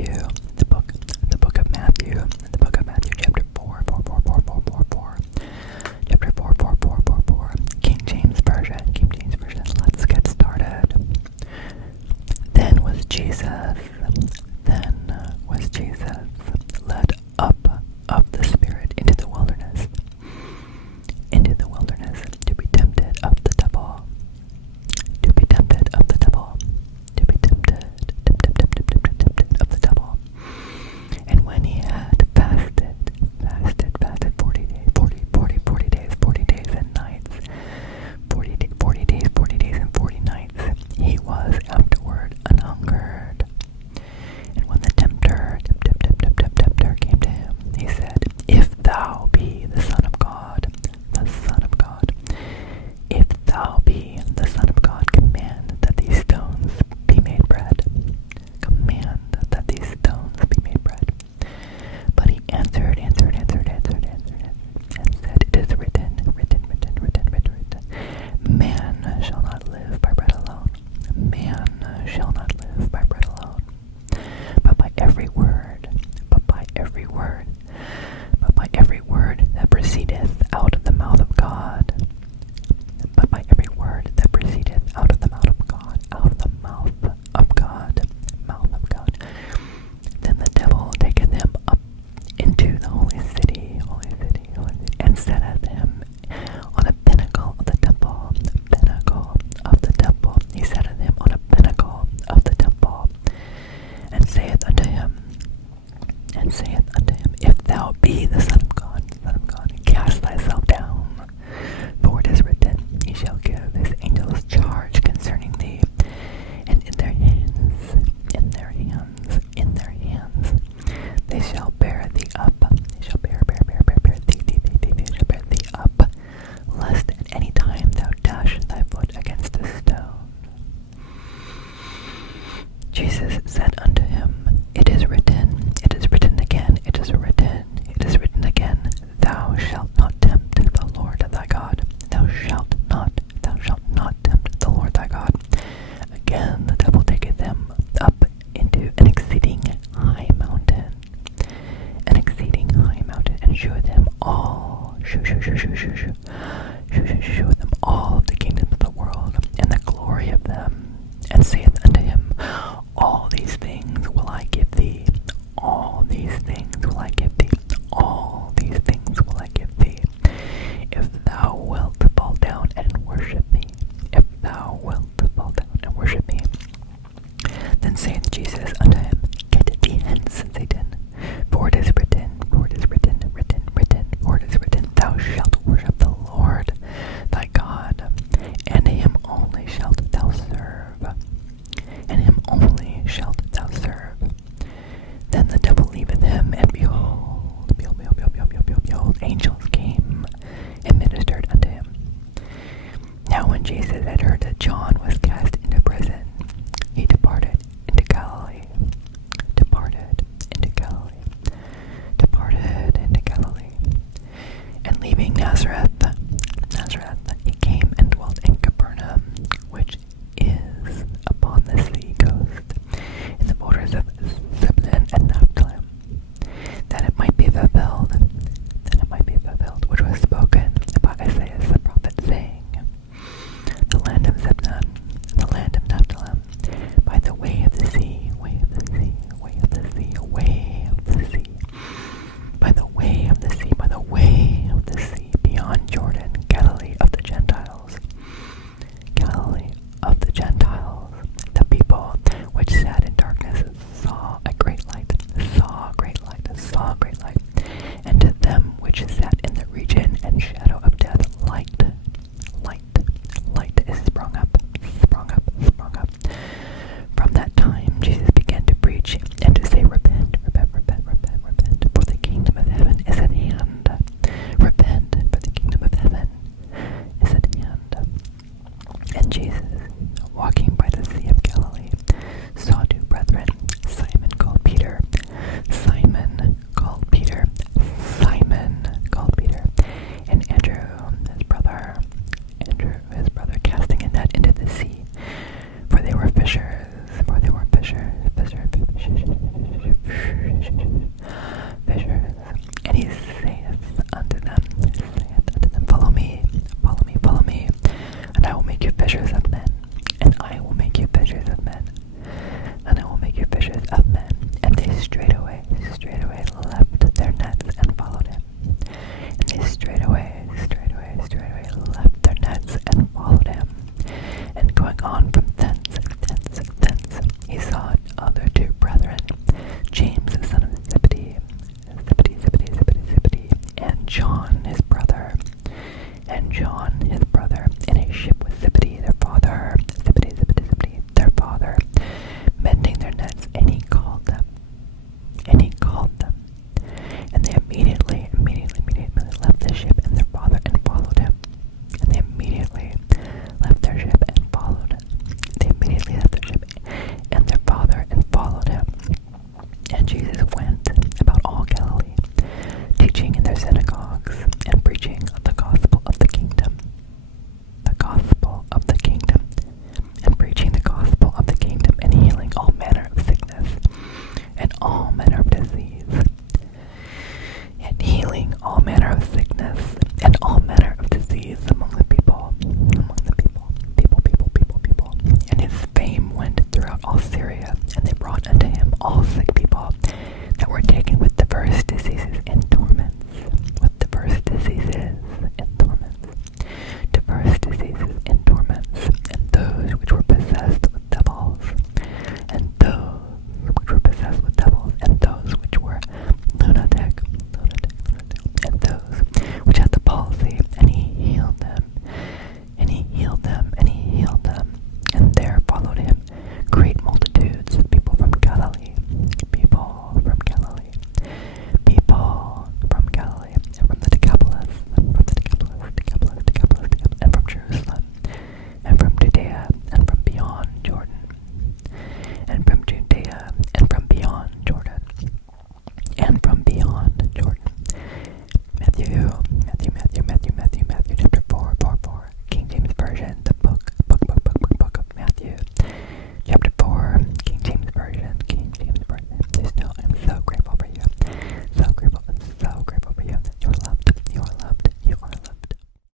Matthew, the book of Matthew, chapter 4, chapter 4, King James Version. Let's get started. Then was Jesus led up of the Spirit into the wilderness, to be tempted of the devil, tempted of the devil. And when he had fasted 40 days and nights, 40 days and 40 nights, he was afterward anhungered. And when the tempter came to him, he said, If thou be the Son of God, if thou be the Son of God, command that these stones be made bread. But he answered and said, It is written, Man shall not live by bread alone. But by every word that proceedeth out of the mouth of God. Then the devil taketh him up into the holy city, and setteth him on a pinnacle of the temple. He setteth him on a pinnacle of the temple, and saith unto him, If thou be the Son of God, cast thyself down. For it is written, He shall give his angels charge concerning thee, and in their hands, they shall bear thee up. They shall bear thee up, lest at any time thou dash thy foot against a stone. Jesus said unto him, It is written again, Thou shalt not tempt the Lord thy God. Thou shalt not tempt the Lord thy God. Again the devil taketh them up into an exceeding high mountain, and sheweth him all, the kingdoms of the world, and the glory of them, and saith unto him, All these things will I give thee. If thou wilt fall down and worship me. Then saith Jesus unto him, Get thee hence, Satan, for it is written, Thou shalt worship the Lord thy God, and him only shalt thou serve. Then the devil leaveth him, and behold, fishers. And he saith unto them, follow me, follow me, follow me, and I will make you fishers of men, and I will make you fishers of men, and I will make you fishers of men. And they straightway left their nets and followed him. And they straightway left their nets and followed him. And going on from thence, he saw other two brethren, James the son of Zebedee, and John his brother, in a ship with Zebedee their father, mending their nets, and he called them, and they immediately left the ship and their father and followed him. And they immediately left their ship and followed him. And their father and followed him. And Jesus went about all Galilee, teaching in their synagogues and preaching of the gospel of the kingdom. And preaching the gospel of the kingdom, and healing all manner of sickness and all manner of disease. And healing all manner of sickness and all manner of disease among the people. And his fame went throughout all Syria, and they brought unto him all sick